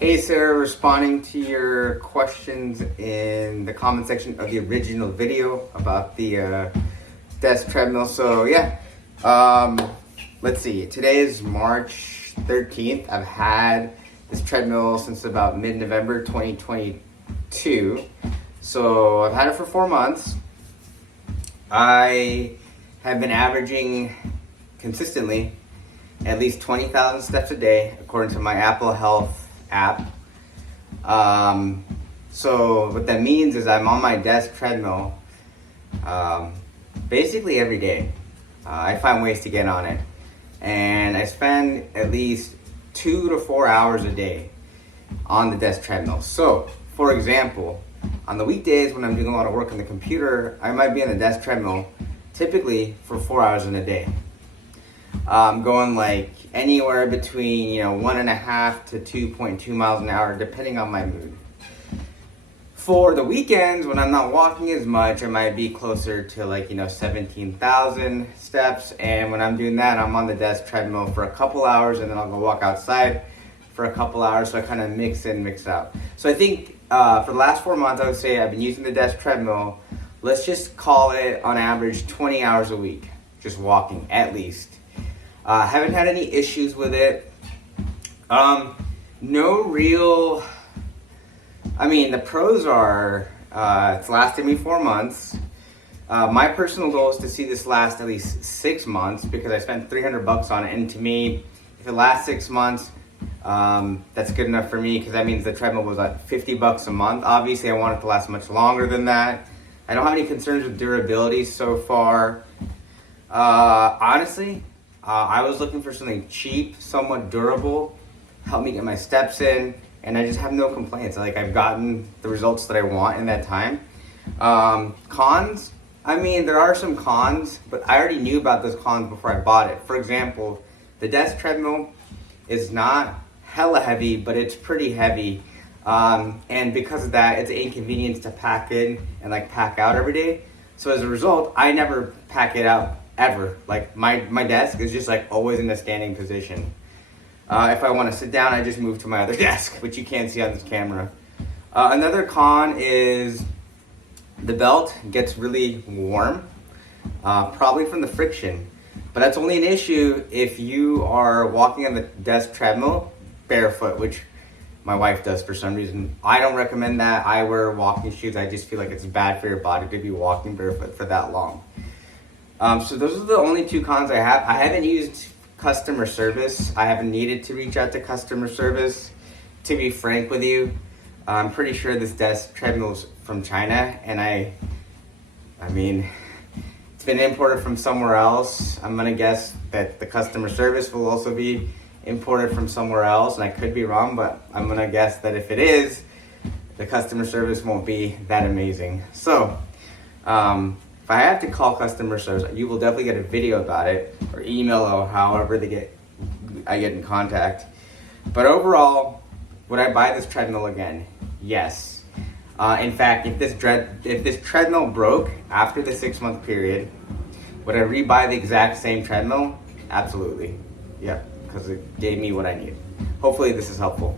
Hey Sarah, responding to your questions in the comment section of the original video about the desk treadmill. So yeah, let's see. Today is March 13th. I've had this treadmill since about mid-November 2022. So I've had it for 4 months. I have been averaging consistently at least 20,000 steps a day, according to my Apple Health app. So what that means is I'm on my desk treadmill basically every day. I find ways to get on it, and I spend at least 2 to 4 hours a day on the desk treadmill. So for example, on the weekdays when I'm doing a lot of work on the computer, I might be on the desk treadmill typically for 4 hours in a day. Going like anywhere between 1.5 to 2.2 miles an hour, depending on my mood. For the weekends, when I'm not walking as much, I might be closer to 17,000 steps. And when I'm doing that, I'm on the desk treadmill for a couple hours, and then I'll go walk outside for a couple hours. So I kind of mix in, mix out. So I think for the last 4 months, I would say I've been using the desk treadmill. Let's just call it on average 20 hours a week, just walking at least. Haven't had any issues with it. No real, the pros are, it's lasted me 4 months. My personal goal is to see this last at least 6 months because I spent $300 on it. And to me, if it lasts 6 months, that's good enough for me because that means the treadmill was like $50 a month. Obviously, I want it to last much longer than that. I don't have any concerns with durability so far. Honestly, I was looking for something cheap, somewhat durable, help me get my steps in, and I just have no complaints. I've gotten the results that I want in that time. Cons, there are some cons, but I already knew about those cons before I bought it. For example, the desk treadmill is not hella heavy, but it's pretty heavy. And because of that, it's an inconvenience to pack in and pack out every day. So as a result, I never pack it out ever. My desk is just always in a standing position. If I want to sit down, I just move to my other desk, which you can't see on this camera. Another con is the belt gets really warm, probably from the friction. But that's only an issue if you are walking on the desk treadmill barefoot, which my wife does for some reason. I don't recommend that. I wear walking shoes. I just feel like it's bad for your body to be walking barefoot for that long. So those are the only two cons I have. I haven't used customer service. I haven't needed to reach out to customer service. To be frank with you, I'm pretty sure this desk treadmill is from China, and it's been imported from somewhere else. I'm gonna guess that the customer service will also be imported from somewhere else, and I could be wrong, but I'm gonna guess that if it is, the customer service won't be that amazing. So, if I have to call customer service, you will definitely get a video about it, or email, or however I get in contact. But overall, would I buy this treadmill again? Yes. In fact, if this treadmill broke after the 6-month period, would I rebuy the exact same treadmill? Absolutely. Yeah, because it gave me what I need. Hopefully this is helpful.